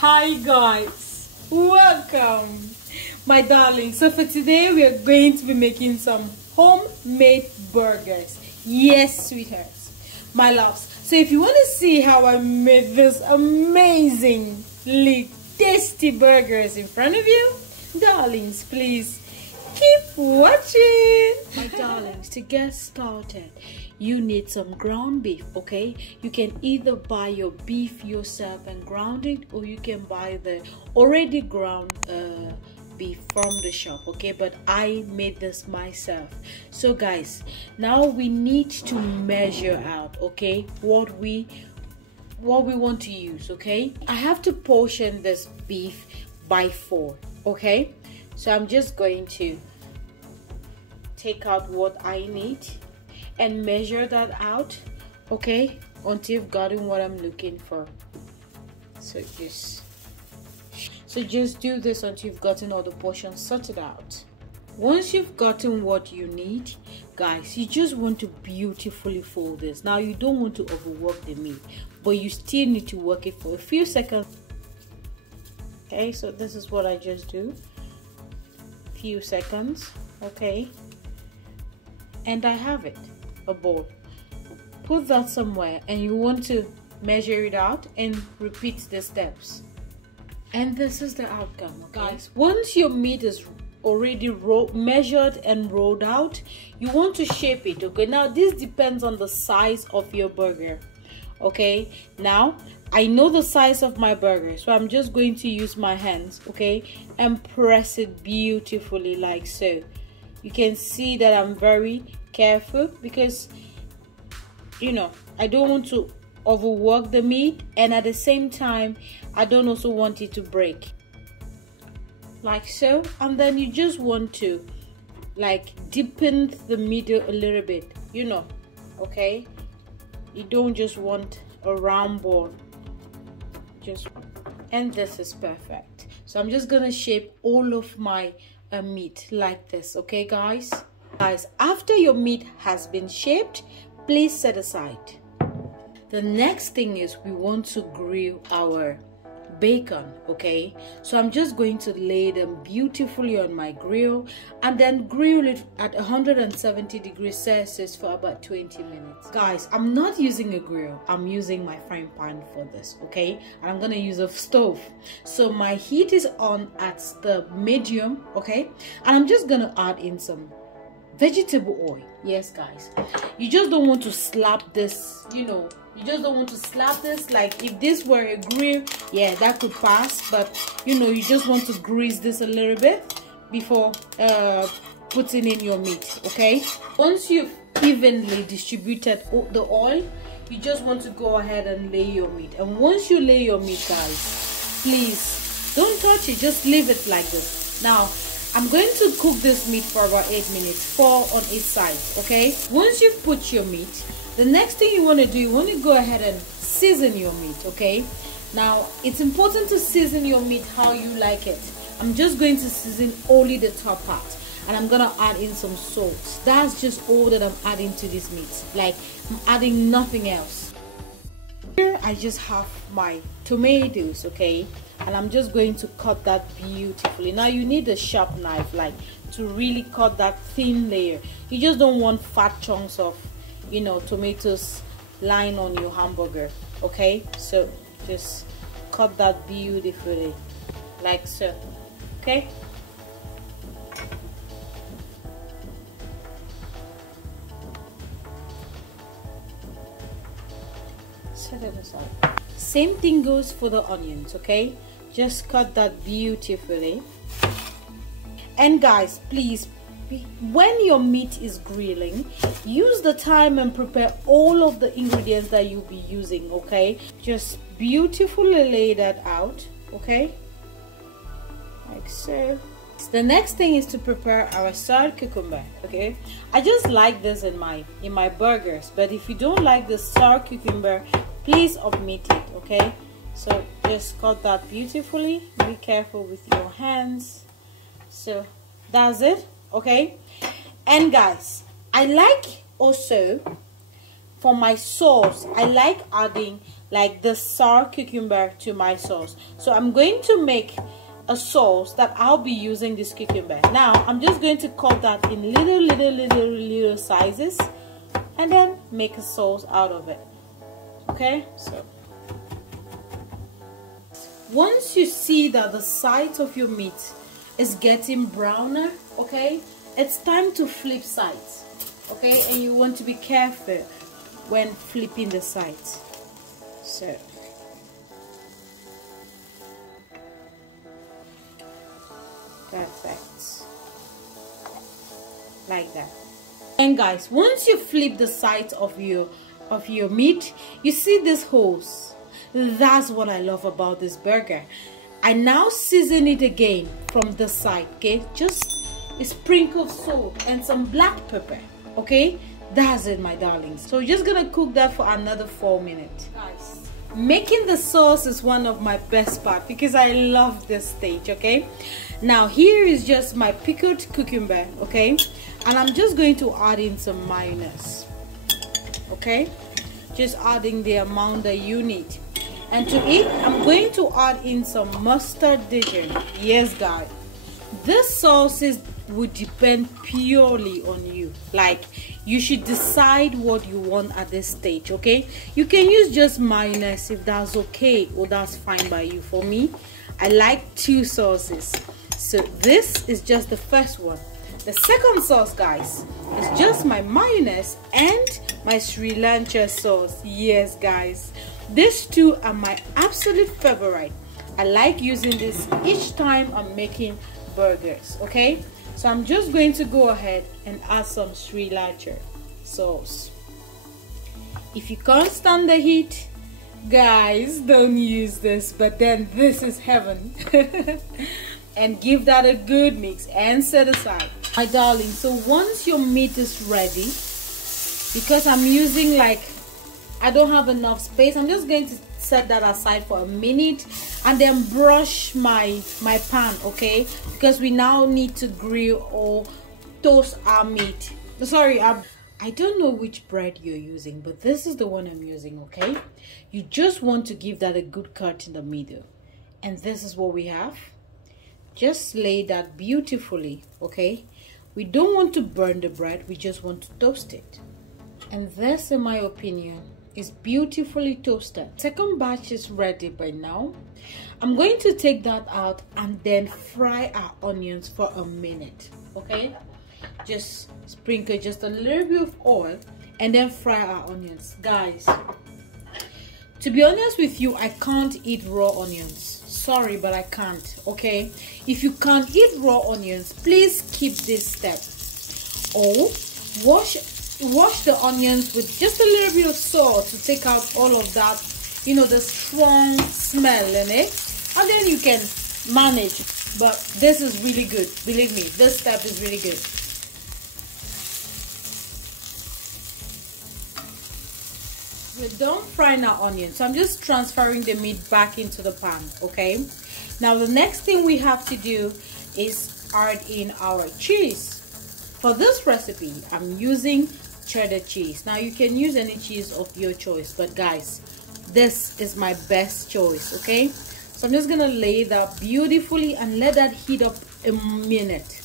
Hi guys, welcome my darlings. So for today we are going to be making some homemade burgers. Yes, sweethearts, my loves. So if you want to see how I made this amazingly tasty burgers in front of you, darlings, please keep watching. My darlings, to get started, you need some ground beef, okay? You can either buy your beef yourself and ground it, or you can buy the already ground beef from the shop, okay? But I made this myself. So guys, now we need to measure out, okay, what we want to use, okay? I have to portion this beef by 4, okay? So I'm just going to take out what I need and measure that out, okay, until you've gotten what I'm looking for. So just do this until you've gotten all the portions sorted out. Once you've gotten what you need, guys, you just want to beautifully fold this. Now you don't want to overwork the meat, but you still need to work it for a few seconds. Okay, so this is what I just do. Few seconds, okay, and I have it, a bowl. Put that somewhere, and you want to measure it out and repeat the steps, and this is the outcome, okay? Guys, once your meat is already measured and rolled out, you want to shape it, okay? Now this depends on the size of your burger, okay? Now I know the size of my burger, so I'm just going to use my hands, okay, and press it beautifully like so. You can see that I'm very careful because, you know, I don't want to overwork the meat, and at the same time I don't also want it to break, like so. And then you just want to like deepen the middle a little bit, you know, okay? You don't just want a round ball, and this is perfect. So I'm just gonna shape all of my meat like this, okay guys? After your meat has been shaped, please set aside. The next thing is we want to grill our bacon, okay? So I'm just going to lay them beautifully on my grill and then grill it at 170 degrees Celsius for about 20 minutes. Guys, I'm not using a grill, I'm using my frying pan for this, okay? And I'm gonna use a stove. So my heat is on at the medium, okay? And I'm just gonna add in some vegetable oil. Yes guys, you just don't want to slap this, you know, you just don't want to slap this. Like if this were a grill, yeah, that could pass, but you know, you just want to grease this a little bit before putting in your meat, okay? Once you've evenly distributed the oil, you just want to go ahead and lay your meat. And once you lay your meat, guys, please don't touch it, just leave it like this. Now I'm going to cook this meat for about 8 minutes, 4 on each side, okay? Once you put your meat, the next thing you want to do, you want to go ahead and season your meat, okay? Now it's important to season your meat how you like it. I'm just going to season only the top part, and I'm gonna add in some salt. That's just all that I'm adding to this meat. Like, I'm adding nothing else. Here I just have my tomatoes, okay, and I'm just going to cut that beautifully. Now you need a sharp knife, like, to really cut that thin layer. You just don't want fat chunks of, you know, tomatoes lying on your hamburger, okay? So just cut that beautifully like so, okay? Set it aside. Same thing goes for the onions, okay? Just cut that beautifully. And guys, please, when your meat is grilling, use the time and prepare all of the ingredients that you'll be using, okay? Just beautifully lay that out, okay, like so. The next thing is to prepare our sour cucumber, okay? I just like this in my burgers, but if you don't like the sour cucumber, please omit it, okay? So just cut that beautifully. Be careful with your hands. So that's it, okay? And guys, I like also, for my sauce, I like adding like the sour cucumber to my sauce. So I'm going to make a sauce that I'll be using this cucumber. Now I'm just going to cut that in little sizes and then make a sauce out of it. Okay, so once you see that the sides of your meat is getting browner, okay, it's time to flip sides. Okay, and you want to be careful when flipping the sides. So perfect, like that. And guys, once you flip the sides of your meat, you see these holes. That's what I love about this burger. I now season it again from the side. Okay, just a sprinkle of salt and some black pepper. Okay, that's it, my darlings. So we're just gonna cook that for another 4 minutes. Guys, making the sauce is one of my best parts because I love this stage. Okay, now here is just my pickled cucumber. Okay, and I'm just going to add in some mayonnaise. Okay, just adding the amount that you need. And to it, I'm going to add in some mustard dijon. Yes, guys, this sauce would depend purely on you. Like, you should decide what you want at this stage. Okay, you can use just mayonnaise if that's okay, or that's fine by you. For me, I like 2 sauces, so this is just the first one. The second sauce, guys, is just my mayonnaise and my Sri Lanka sauce. Yes, guys, these 2 are my absolute favorite. I like using this each time I'm making burgers. Okay, so I'm just going to go ahead and add some Sri Lanka sauce. If you can't stand the heat, guys, don't use this, but then this is heaven. And give that a good mix and set aside, my darling. So once your meat is ready, because I'm using, like, I don't have enough space, I'm just going to set that aside for a minute and then brush my pan. Okay, because we now need to grill or toast our meat. Sorry, I don't know which bread you're using, but this is the one I'm using. Okay, you just want to give that a good cut in the middle, and this is what we have. Just lay that beautifully. Okay, we don't want to burn the bread, we just want to toast it. And this, in my opinion, is beautifully toasted. Second batch is ready by now. I'm going to take that out and then fry our onions for a minute. Okay, just sprinkle just a little bit of oil and then fry our onions. Guys, to be honest with you, I can't eat raw onions. Sorry, but I can't. Okay, if you can't eat raw onions, please skip this step. Or wash the onions with just a little bit of salt to take out all of that, you know, the strong smell in it, and then you can manage. But this is really good, believe me, this step is really good. We're done frying our onions, so I'm just transferring the meat back into the pan. Okay, now the next thing we have to do is add in our cheese. For this recipe, I'm using cheddar cheese. Now you can use any cheese of your choice, but guys, this is my best choice. Okay, so I'm just gonna lay that beautifully and let that heat up a minute.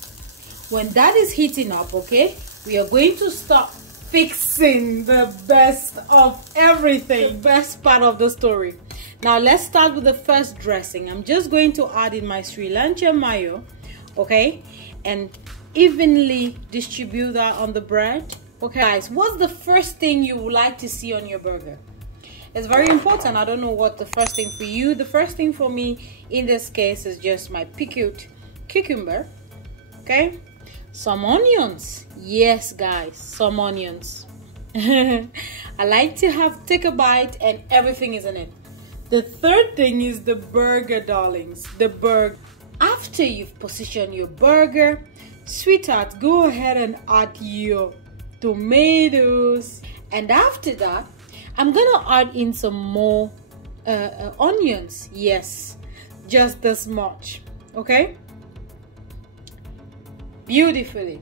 When that is heating up, okay, we are going to start fixing the best of everything, the best part of the story. Now let's start with the first dressing. I'm just going to add in my Sri Lanka mayo, okay, and evenly distribute that on the bread. Okay, guys, what's the first thing you would like to see on your burger? It's very important. I don't know what the first thing for you. The first thing for me in this case is just my pickled cucumber. Okay, some onions. Yes, guys, some onions. I like to take a bite and everything is in it. The third thing is the burger, darlings. The burger. After you've positioned your burger, sweetheart, go ahead and add your tomatoes. And after that, I'm gonna add in some more onions. Yes, just this much. Okay, beautifully.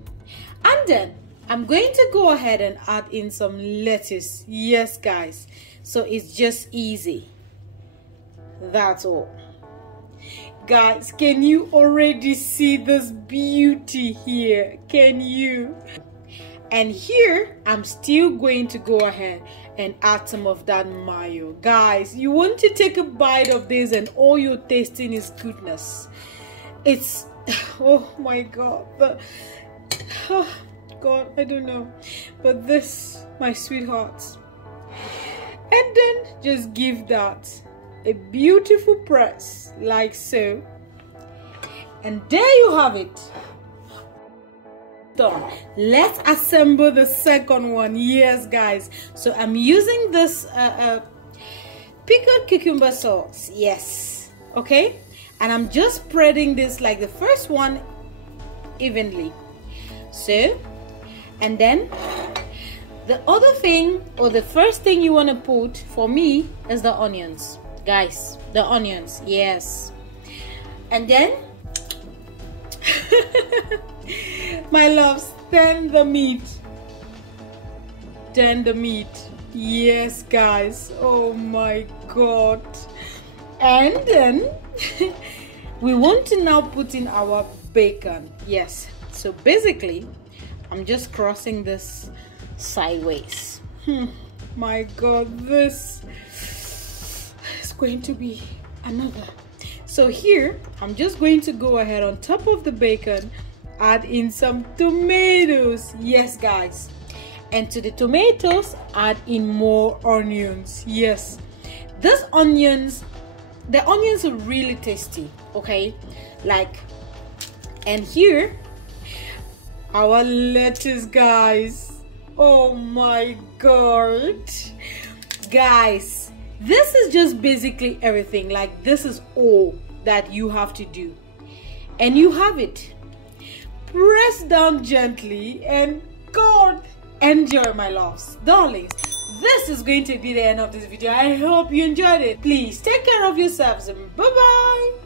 And then I'm going to go ahead and add in some lettuce. Yes, guys. So it's just easy. That's all. Guys, can you already see this beauty here? Can you? And here, I'm still going to go ahead and add some of that mayo. Guys, you want to take a bite of this and all you're tasting is goodness. It's, oh my God. Oh God, I don't know. But this, my sweethearts. And then just give that a beautiful press like so. And there you have it. Done. Let's assemble the second one. Yes, guys. So I'm using this pickled cucumber sauce. Yes. Okay. And I'm just spreading this like the first one evenly. So, and then the other thing, or the first thing you want to put for me, is the onions. Guys, the onions. Yes. And then my loves, turn the meat. Turn the meat. Yes, guys. Oh my God. And then we want to now put in our bacon. Yes. So basically, I'm just crossing this sideways. My God, this is going to be another. So here, I'm just going to go ahead on top of the bacon, add in some tomatoes. Yes, guys. And to the tomatoes, add in more onions. Yes. These onions, the onions are really tasty. Okay. Like, and here, our lettuce, guys. Oh my God. Guys, this is just basically everything. Like, this is all that you have to do. And you have it. Press down gently and God, enjoy, my loves. Darlings, this is going to be the end of this video. I hope you enjoyed it. Please take care of yourselves and bye-bye.